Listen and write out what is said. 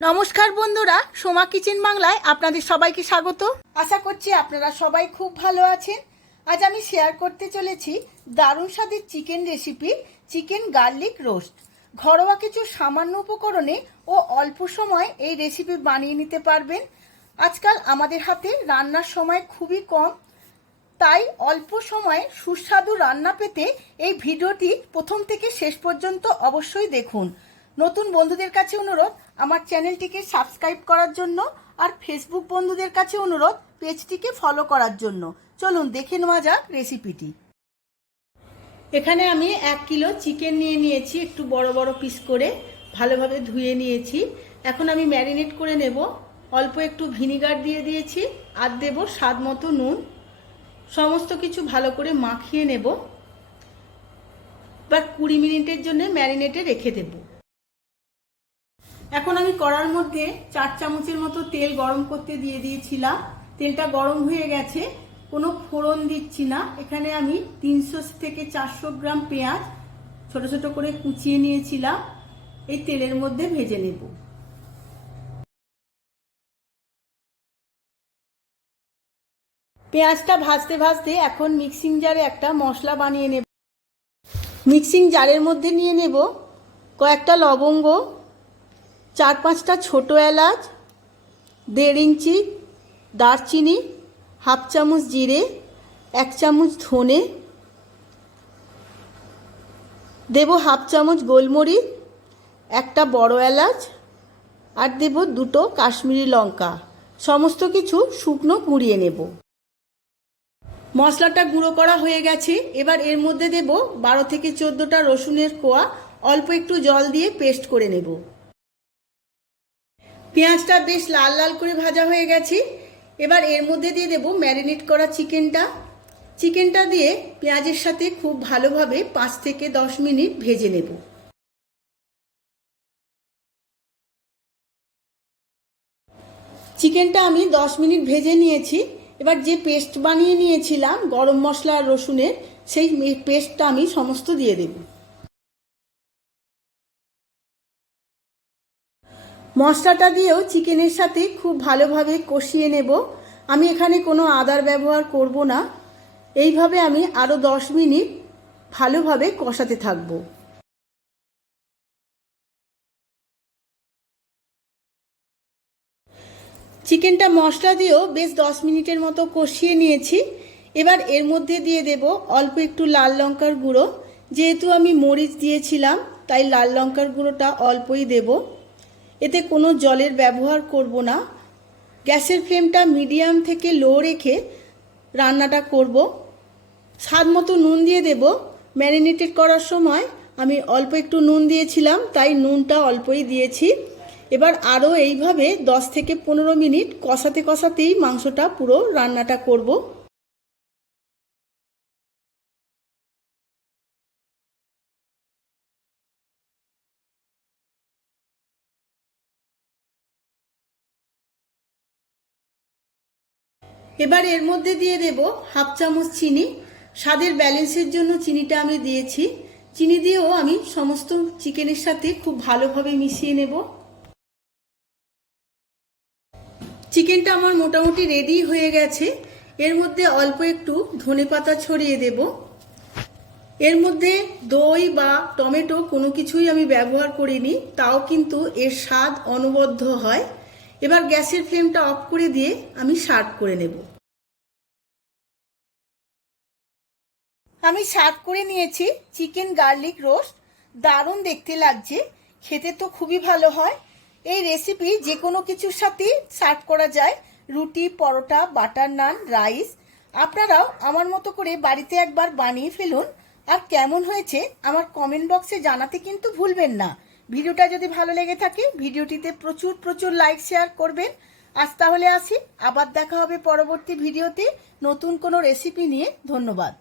নমস্কার বন্ধুরা, সোমা কিচেন বাংলায় আপনাদের সবাইকে স্বাগত। আশা করছি আপনারা সবাই খুব ভালো আছেন। আজ আমি শেয়ার করতে চলেছি দারুণ স্বাদের chicken recipe, chicken garlic roast. ঘরোয়া কিছু সামান্য উপকরণে ও অল্প সময় এই রেসিপি বানিয়ে নিতে পারবেন। আজকাল আমাদের হাতে রান্নার সময় খুবই কম, তাই অল্প সময়ে সুস্বাদু রান্না পেতে এই ভিডিওটি প্রথম থেকে শেষ পর্যন্ত অবশ্যই দেখুন। নতুন বন্ধুদের কাছে অনুরোধ আমার চ্যানেলটিকে সাবস্ক্রাইব করার জন্য, আর ফেসবুক বন্ধুদের কাছে অনুরোধ পেজটিকে ফলো করার জন্য। চলুন দেখে নেওয়া যাক রেসিপিটি। এখানে আমি 1 কিলো চিকেন নিয়ে নিয়েছি, একটু বড় বড় পিস করে ভালোভাবে ধুয়ে নিয়েছি। এখন আমি ম্যারিনেট করে নেব। অল্প একটু ভিনিগার দিয়ে দিয়েছি, আর দেব স্বাদ মতো নুন। সমস্ত কিছু ভালো করে মাখিয়ে নেব। এবার 20 মিনিটের জন্য ম্যারিনেটে রেখে দেব। এখন আমি কড়ার মধ্যে 4 চামচের মতো তেল গরম করতে দিয়ে দিয়েছিলাম। তেলটা গরম হয়ে গেছে, কোনো ফোড়ন দিচ্ছি না। এখানে আমি 300 থেকে 400 গ্রাম পেঁয়াজ ছোট ছোট করে কুচিয়ে নিয়েছিলাম, এই তেলের মধ্যে ভেজে নেব। পেঁয়াজটা ভাজতে ভাজতে এখন মিক্সিং জারে একটা মশলা বানিয়ে নেব। মিক্সিং জারের মধ্যে নিয়ে নেব কয়েকটা লবঙ্গ, 4-5টা ছোটো এলাচ, 1.5 ইঞ্চি দারচিনি, 1/2 চামচ জিরে, 1 চামচ ধনে, দেব 1/2 চামচ গোলমরিচ, একটা বড় এলাচ, আর দেব 2টো কাশ্মীরি লঙ্কা। সমস্ত কিছু শুকনো গুঁড়িয়ে নেব। মশলাটা গুঁড়ো করা হয়ে গেছে। এবার এর মধ্যে দেব 12 থেকে 14টা রসুনের কোয়া, অল্প একটু জল দিয়ে পেস্ট করে নেব। পেঁয়াজটা বেশ লাল লাল করে ভাজা হয়ে গেছে। এবার এর মধ্যে দিয়ে দেব ম্যারিনেট করা চিকেনটা দিয়ে পেঁয়াজের সাথে খুব ভালোভাবে 5 থেকে 10 মিনিট ভেজে নেব। চিকেনটা আমি 10 মিনিট ভেজে নিয়েছি। এবার যে পেস্ট বানিয়ে নিয়েছিলাম গরম মশলা আর রসুনের, সেই পেস্টটা আমি সমস্ত দিয়ে দেব। মশলাটা দিয়েও চিকেনের সাথে খুব ভালোভাবে কষিয়ে নেব। আমি এখানে কোনো আদার ব্যবহার করব না। এইভাবে আমি আরও 10 মিনিট ভালোভাবে কষাতে থাকব। চিকেনটা মশলা দিয়েও বেশ 10 মিনিটের মতো কষিয়ে নিয়েছি। এবার এর মধ্যে দিয়ে দেব অল্প একটু লাল লঙ্কার গুঁড়ো। যেহেতু আমি মরিচ দিয়েছিলাম, তাই লাল লঙ্কার গুঁড়োটা অল্পই দেব। এতে কোনো জলের ব্যবহার করব না। গ্যাসের ফ্লেমটা মিডিয়াম থেকে লো রেখে রান্নাটা করব। স্বাদ মতো নুন দিয়ে দেব। ম্যারিনেটেড করার সময় আমি অল্প একটু নুন দিয়েছিলাম, তাই নুনটা অল্পই দিয়েছি। এবার আরও এইভাবে 10 থেকে 15 মিনিট কষাতে কষাতেই মাংসটা পুরো রান্নাটা করব। এবার এর মধ্যে দিয়ে দেব 1/2 চামচ চিনি। স্বাদের ব্যালেন্সের জন্য চিনিটা আমি দিয়েছি। চিনি দিয়েও আমি সমস্ত চিকেনের সাথে খুব ভালোভাবে মিশিয়ে নেব। চিকেনটা আমার মোটামুটি রেডি হয়ে গেছে। এর মধ্যে অল্প একটু ধনেপাতা ছড়িয়ে দেব। এর মধ্যে দই বা টমেটো কোনো কিছুই আমি ব্যবহার করিনি, তাও কিন্তু এর স্বাদ অনবদ্য হয়। এবার গ্যাসের ফ্লেমটা অফ করে দিয়ে আমি সার্ভ করে নেব। আমি সার্ভ করে নিয়েছি চিকেন গার্লিক রোস্ট। দারুণ দেখতে লাগছে, খেতে তো খুবই ভালো হয়। এই রেসিপি যে কোনো কিছুর সাথে সার্ভ করা যায়, রুটি, পরোটা, বাটার নান, রাইস। আপনারাও আমার মতো করে বাড়িতে একবার বানিয়ে ফেলুন, আর কেমন হয়েছে আমার কমেন্ট বক্সে জানাতে কিন্তু ভুলবেন না। ভিডিওটা যদি ভালো লেগে থাকে ভিডিওটিতে প্রচুর প্রচুর লাইক শেয়ার করবেন। আজ তাহলে আসি, আবার দেখা হবে পরবর্তী ভিডিওতে নতুন কোনো রেসিপি নিয়ে। ধন্যবাদ।